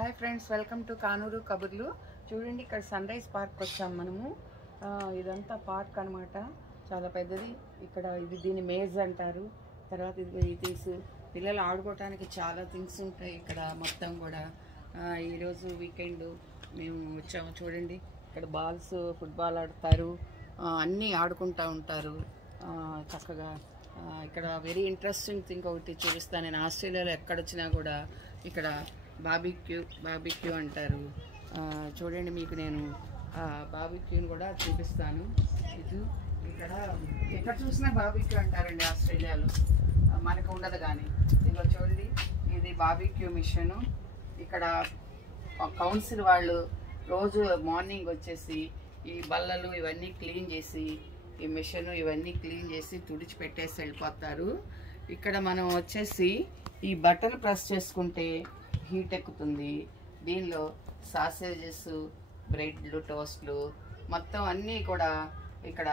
Hi friends, welcome to Kanuru కబుర్లు. చూడండి, ఇక్కడ సన్ రైజ్ పార్క్ వచ్చాము మనము. ఇదంతా పార్క్ అనమాట, చాలా పెద్దది. ఇక్కడ దీని మేజ్ అంటారు. తర్వాత ఇది థింగ్స్, పిల్లలు ఆడుకోవడానికి చాలా థింగ్స్ ఉంటాయి ఇక్కడ మొత్తం కూడా. ఈరోజు వీకెండ్ మేము వచ్చాము. చూడండి, ఇక్కడ బాల్స్, ఫుట్బాల్ ఆడతారు, అన్నీ ఆడుకుంటూ ఉంటారు చక్కగా. ఇక్కడ వెరీ ఇంట్రెస్టింగ్ థింగ్ ఒకటి చూపిస్తాను. నేను ఆస్ట్రేలియాలో ఎక్కడొచ్చినా కూడా ఇక్కడ బాబిక్యూ అంటారు. చూడండి, మీకు నేను బాబిక్యూని కూడా చూపిస్తాను. ఇక్కడ ఎక్కడ చూసినా బాబిక్యూ అంటారండి ఆస్ట్రేలియాలో, మనకు ఉండదు. కానీ ఇదిగో చూడండి, ఇది బాబిక్యూ మిషను. ఇక్కడ కౌన్సిల్ వాళ్ళు రోజు మార్నింగ్ వచ్చేసి ఈ బల్లలు ఇవన్నీ క్లీన్ చేసి, ఈ మిషన్ ఇవన్నీ క్లీన్ చేసి తుడిచి పెట్టేసి వెళ్ళిపోతారు. ఇక్కడ మనం వచ్చేసి ఈ బటన్ ప్రెస్ చేసుకుంటే హీట్ ఎక్కుతుంది. దీనిలో సాసేజెస్, బ్రెడ్లు, టోస్ట్లు మొత్తం అన్నీ కూడా ఇక్కడ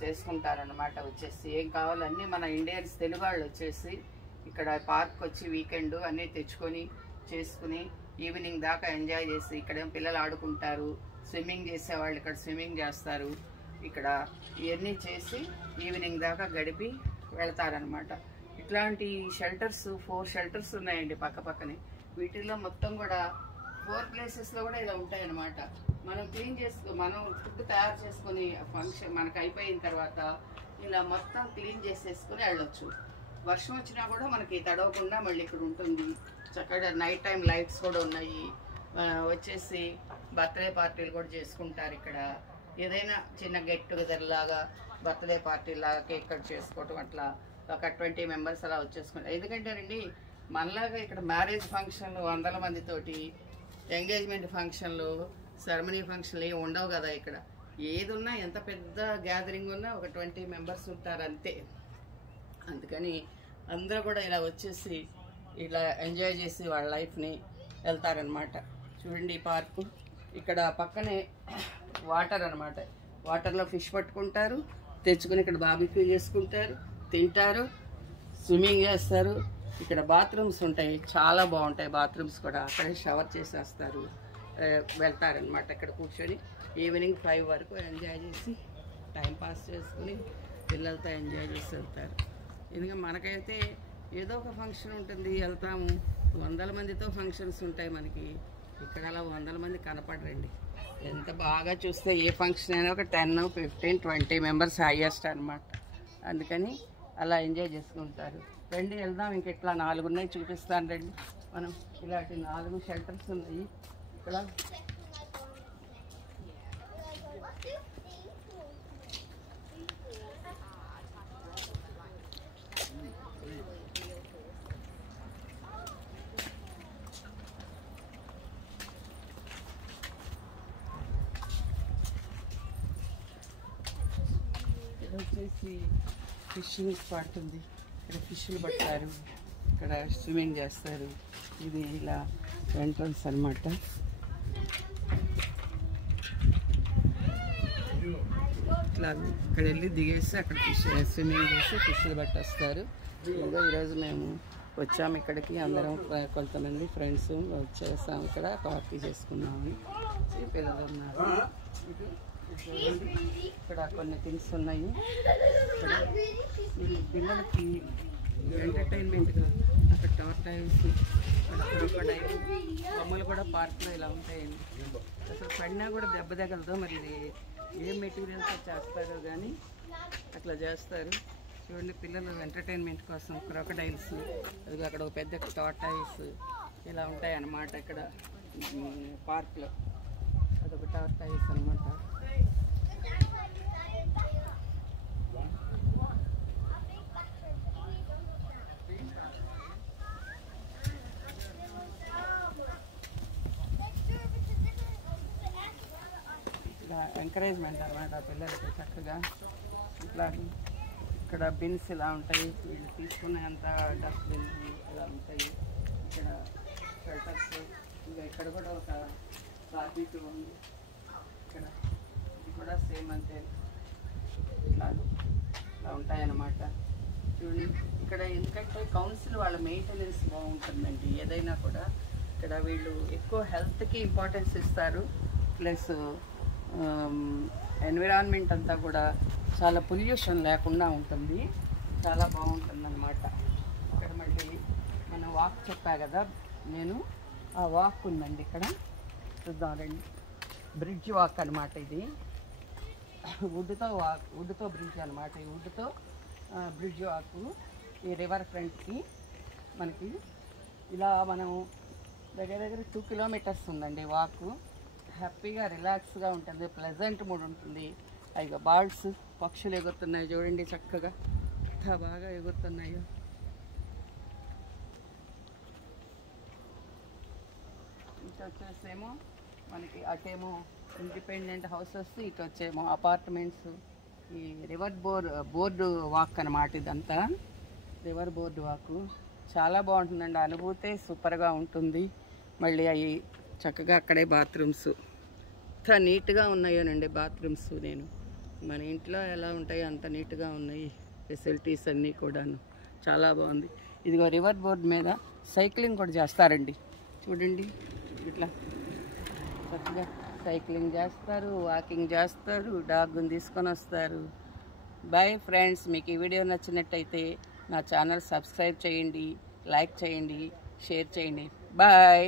చేసుకుంటారనమాట. వచ్చేసి ఏం కావాలో అన్నీ మన ఇండియన్స్, తెలుగు వాళ్ళు వచ్చేసి ఇక్కడ పార్క్ వచ్చి వీకెండ్ అన్నీ తెచ్చుకొని చేసుకుని ఈవినింగ్ దాకా ఎంజాయ్ చేసి, ఇక్కడ పిల్లలు ఆడుకుంటారు. స్విమ్మింగ్ చేసేవాళ్ళు ఇక్కడ స్విమ్మింగ్ చేస్తారు. ఇక్కడ ఇవన్నీ చేసి ఈవినింగ్ దాకా గడిపి వెళ్తారనమాట. ఇట్లాంటి షెల్టర్స్ 4 షెల్టర్స్ ఉన్నాయండి పక్క పక్కనే. వీటిల్లో మొత్తం కూడా 4 ప్లేసెస్లో కూడా ఇలా ఉంటాయన్నమాట. మనం క్లీన్ మనం ఫుడ్ తయారు చేసుకొని ఫంక్షన్ మనకు అయిపోయిన తర్వాత ఇలా మొత్తం క్లీన్ చేసేసుకుని వెళ్ళొచ్చు. వర్షం వచ్చినా కూడా మనకి తడవకుండా మళ్ళీ ఇక్కడ ఉంటుంది. చక్కగా నైట్ టైం లైట్స్ కూడా ఉన్నాయి. వచ్చేసి బర్త్డే పార్టీలు కూడా చేసుకుంటారు ఇక్కడ. ఏదైనా చిన్న గెట్ టుగెదర్ లాగా, బర్త్డే పార్టీ లాగా కేక్ కట్ చేసుకోవటం, అట్లా ఒక 20 మెంబర్స్ అలా వచ్చేసుకుంటారు. ఎందుకంటేనండి, మనలాగా ఇక్కడ మ్యారేజ్ ఫంక్షన్లు 100 మందితోటి, ఎంగేజ్మెంట్ ఫంక్షన్లు, సెరమనీ ఫంక్షన్లు ఏమి ఉండవు కదా. ఇక్కడ ఏది ఉన్నా, ఎంత పెద్ద గ్యాదరింగ్ ఉన్నా ఒక 20 మెంబర్స్ ఉంటారు అంతే. అందుకని అందరూ కూడా ఇలా వచ్చేసి ఇలా ఎంజాయ్ చేసి వాళ్ళ లైఫ్ని వెళ్తారనమాట. చూడండి, ఈ పార్కు ఇక్కడ పక్కనే వాటర్ అనమాట. వాటర్లో ఫిష్ పట్టుకుంటారు, తెచ్చుకుని ఇక్కడ బార్బిక్యూ చేసుకుంటారు, తింటారు, స్విమ్మింగ్ చేస్తారు. ఇక్కడ బాత్రూమ్స్ ఉంటాయి, చాలా బాగుంటాయి బాత్రూమ్స్ కూడా. అక్కడే షవర్ చేసేస్తారు, వెళ్తారనమాట. ఇక్కడ కూర్చొని ఈవినింగ్ 5 వరకు ఎంజాయ్ చేసి టైం పాస్ చేసుకుని పిల్లలతో ఎంజాయ్ చేసి వెళ్తారు. ఎందుకంటే మనకైతే ఏదో ఒక ఫంక్షన్ ఉంటుంది, వెళ్తాము. 100 మందితో ఫంక్షన్స్ ఉంటాయి మనకి. ఇక్కడ అలా 100 మంది కనపడరండి. ఎంత బాగా చూస్తే ఏ ఫంక్షన్ అయినా ఒక 10, 15, 20 మెంబర్స్ హైయెస్ట్ అనమాట. అందుకని అలా ఎంజాయ్ చేసుకుంటారు. రండి వెళ్దాం. ఇంకెట్లా 4 ఉన్నాయి, చూపిస్తాను రండి. మనం ఇలాంటి 4 షెల్టర్స్ ఉన్నాయి ఇక్కడ. వచ్చేసి ఫిషింగ్ స్పాట్ ఉంది. ఇక్కడ ఫిష్లు పడతారు, ఇక్కడ స్విమ్మింగ్ చేస్తారు. ఇది ఇలా ఎంట్రన్స్ అనమాట. ఇట్లా ఇక్కడ వెళ్ళి దిగేసి అక్కడ స్విమ్మింగ్ చేసి ఫిష్లు పట్టేస్తారు. ఇంకా ఈరోజు మేము వచ్చాము ఇక్కడికి, అందరం కొంతమంది ఫ్రెండ్స్ వచ్చేసాము. ఇక్కడ పార్టీ చేసుకున్నాము. పిల్లలు ఉన్నారు. ఇక్కడ కొన్ని థింగ్స్ ఉన్నాయి. ఇక్కడ పిల్లలకి ఎంటర్టైన్మెంట్గా అక్కడ టార్టైల్స్, క్రొకోడైల్ బొమ్మలు కూడా పార్క్లో ఇలా ఉంటాయండి. అసలు పడినా కూడా దెబ్బ తగలదు. మరి ఇది ఏ మెటీరియల్తో చేస్తారో కానీ అట్లా చేస్తారు. చూడండి, పిల్లలు ఎంటర్టైన్మెంట్ కోసం క్రొకోడైల్స్, అది అక్కడ ఒక పెద్ద టార్టైల్స్ ఇలా ఉంటాయి అన్నమాట. ఇక్కడ పార్క్లో అదొక టార్టైల్స్ అనమాట. ఇలా ఎంకరేజ్మెంట్ అనమాట పిల్లలకి చక్కగా. ఇట్లా ఇక్కడ బిన్స్ ఇలా ఉంటాయి, వీళ్ళు తీసుకునేంత డస్ట్బిన్స్ ఇలా ఉంటాయి. ఇక్కడ షెల్టర్స్, ఇంకా ఇక్కడ కూడా ఒక బార్బిక్యూ ఉంది. ఇక్కడ ఇది కూడా సేమ్ అంతే, ఇట్లా ఉంటాయన్నమాట. చూడండి, ఇక్కడ ఎందుకంటే కౌన్సిల్ వాళ్ళ మెయింటెనెన్స్ బాగుంటుందండి. ఏదైనా కూడా ఇక్కడ వీళ్ళు ఎక్కువ హెల్త్కి ఇంపార్టెన్స్ ఇస్తారు. ప్లస్ ఎన్విరాన్మెంట్ అంతా కూడా చాలా పొల్యూషన్ లేకుండా ఉంటుంది, చాలా బాగుంటుంది అన్నమాట. ఇక్కడ మళ్ళీ మనం వాక్ చెప్పా కదా నేను, ఆ వాక్ ఉందండి ఇక్కడ, చూద్దాం రండి. బ్రిడ్జ్ వాక్ అనమాట ఇది, వుడ్తో బ్రిడ్జ్ అనమాట. ఈ వుడ్తో బ్రిడ్జ్ వాక్ ఈ రివర్ ఫ్రంట్కి మనకి ఇలా మనం దగ్గర 2 కిలోమీటర్స్ ఉందండి వాక్. హ్యాపీగా రిలాక్స్గా ఉంటుంది, ప్లెజెంట్ మూడ్ ఉంటుంది. అయిగా బర్డ్స్ పక్షులు ఎగురుతున్నాయి చూడండి, చక్కగా ఎంత బాగా ఎగురుతున్నాయో. ఇటు వచ్చేసేమో మనకి అటేమో ఇండిపెండెంట్ హౌసెస్, ఇటు వచ్చేమో అపార్ట్మెంట్స్. ఈ రివర్ బోర్డు వాక్ అన్నమాట ఇదంతా, రివర్ బోర్డు వాక్. చాలా బాగుంటుందండి, అనుభూతే సూపర్గా ఉంటుంది. మళ్ళీ అవి చక్కగా అక్కడే బాత్రూమ్స్, ఎంత నీట్గా ఉన్నాయోనండి బాత్రూమ్స్. నేను మన ఇంట్లో ఎలా ఉంటాయో అంత నీట్గా ఉన్నాయి ఫెసిలిటీస్ అన్నీ కూడాను, చాలా బాగుంది. ఇదిగో రివర్ బోర్డు మీద సైక్లింగ్ కూడా చేస్తారండి చూడండి, ఇట్లా చక్కగా సైక్లింగ్ చేస్తారు, వాకింగ్ చేస్తారు, డాగ్ని తీసుకొని వస్తారు. బాయ్ ఫ్రెండ్స్, మీకు ఈ వీడియో నచ్చినట్టయితే నా ఛానల్ సబ్స్క్రైబ్ చేయండి, లైక్ చేయండి, షేర్ చేయండి. బాయ్.